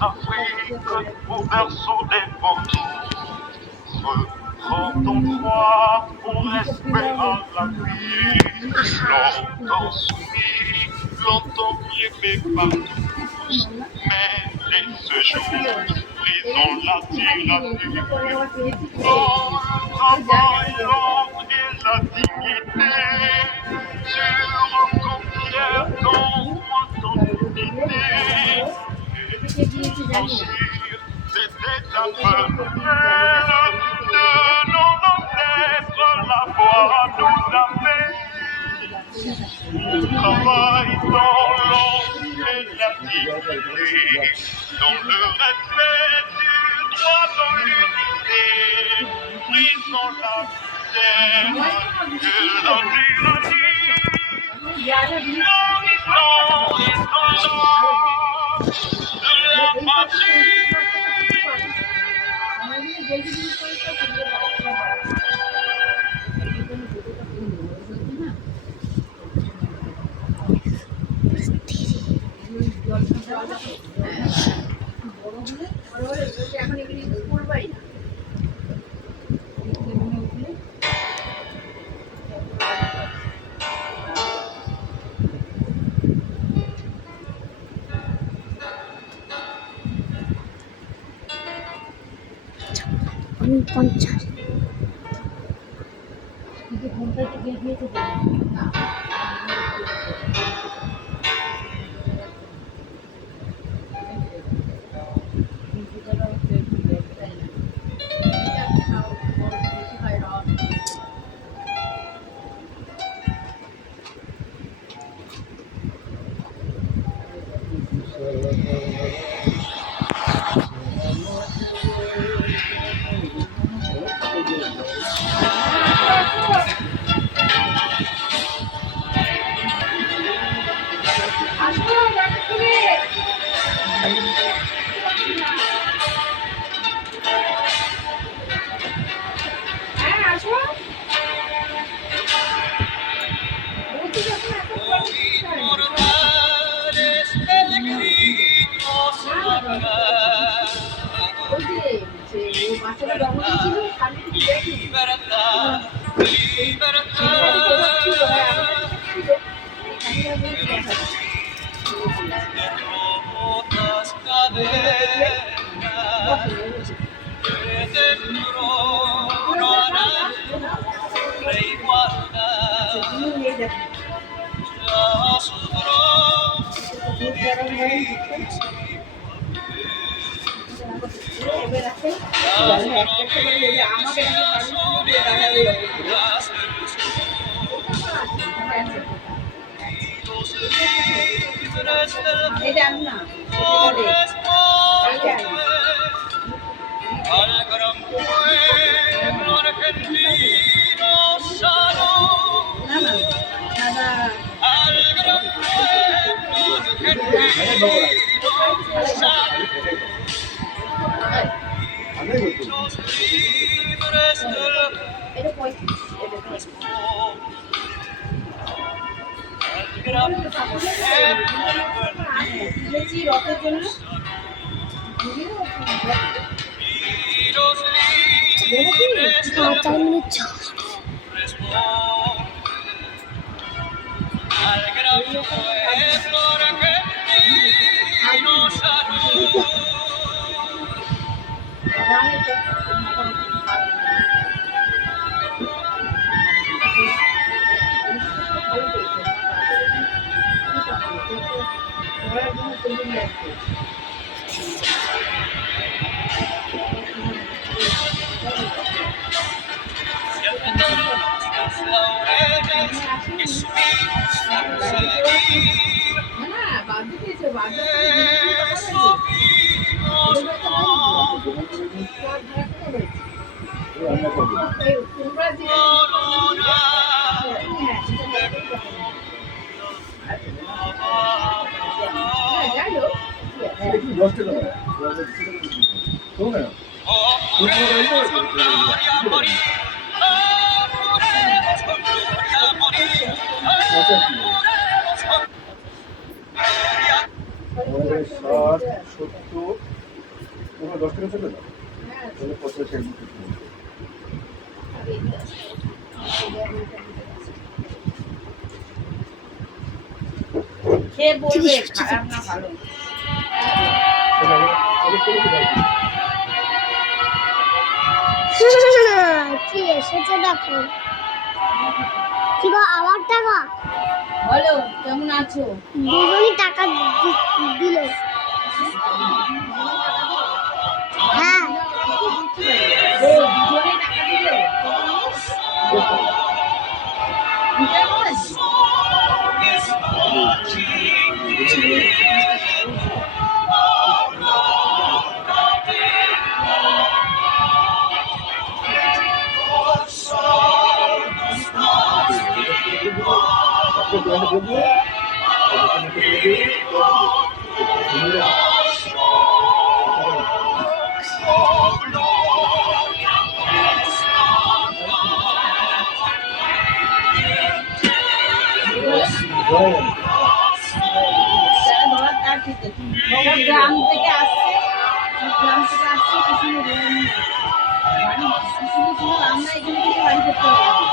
Afrique au berceau des ventouses, reprend ton froid pour espérer la pluie. Longtemps soumis, longtemps aimé par tous, mais dès ce jour, brisons la tyrannie. Dans le travail, l'ordre et la dignité, tu reconquiers ton droit, ton unité. Franchir cette étape nouvelle de nos ancêtres, la voie nous appelle. On travaille dans l'ombre et la dignité, dans le respect du droit, dans l'unité. Brisons la misère que la tyrannie. Brisons les soldats de la patrie. আমি 50 al gran pueblo argentino saludo, al gran pueblo argentino saludo, muchos libres del nuestro, al gran pueblo al gran pueblo argentino saludo. Los laureles que subimos a seguir, একটু 10 টাকা দাও। শোনো না, তুমি তোমার এই তো, পঁচাশি। আমাদের 60, 70, তোমরা 10 টাকা ফেলে দাও। তাহলে 85 এর মতো কিলো। খেয়ে বলবে খারাপ না ভালো। তাহলে আমি করে দিই। কি এসেছে দেখো কি গো আমার টাকা বলো কেমন আছো? দুজনই টাকা দিল হ্যাঁ ও দুজনে টাকা দিলে? কেমন আছিস? যারা ধরার তার ঠিক আছে। সব গ্রাম থেকে আসছে, সব গ্রাম থেকে আসছে কিছু বাড়ি কিছু কিছু আমরা এখানে কিছু বাড়ি করতে হবে না।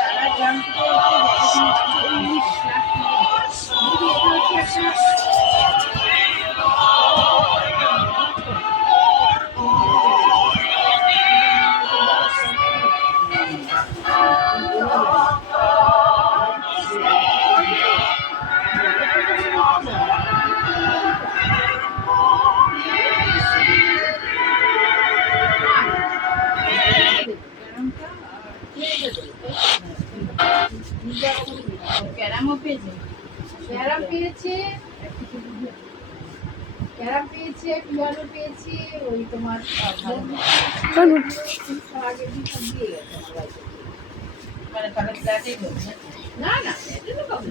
তারা গ্রাম থেকে এসে ইংলিশ ক্লাস ক্যারামও পেয়েছে। ক্যারাম পেয়েছে, ক্যারাম পেয়েছে, পিয়ানো পেয়েছে, ওই তোমার আগে সব দিয়ে গেছে আমার বাড়িতে। মানে তাহলে ফ্ল্যাটেই দেবো না না এটা তো পাবো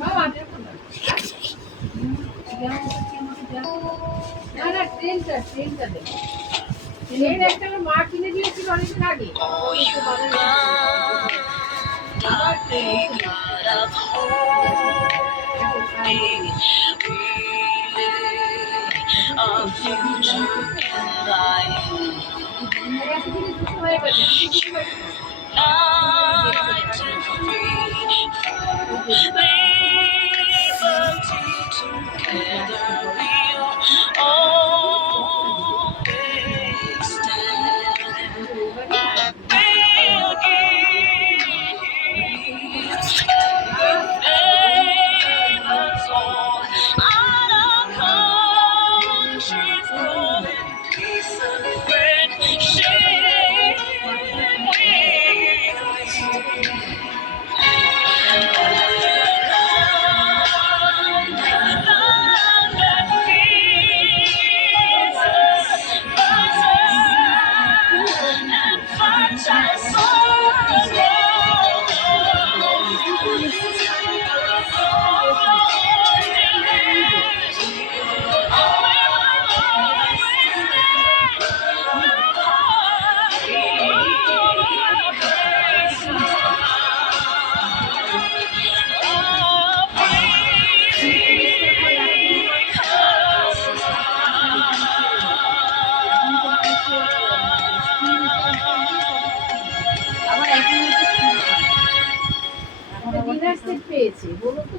বাবা না না ট্রেনটা দেবো। ট্রেন একটা আমার মা কিনে দিয়েছিল অনেকদিন আগে। আবার ট্রেন হয়ে গেছে। ডিনার সেট পেয়েছি বলো তো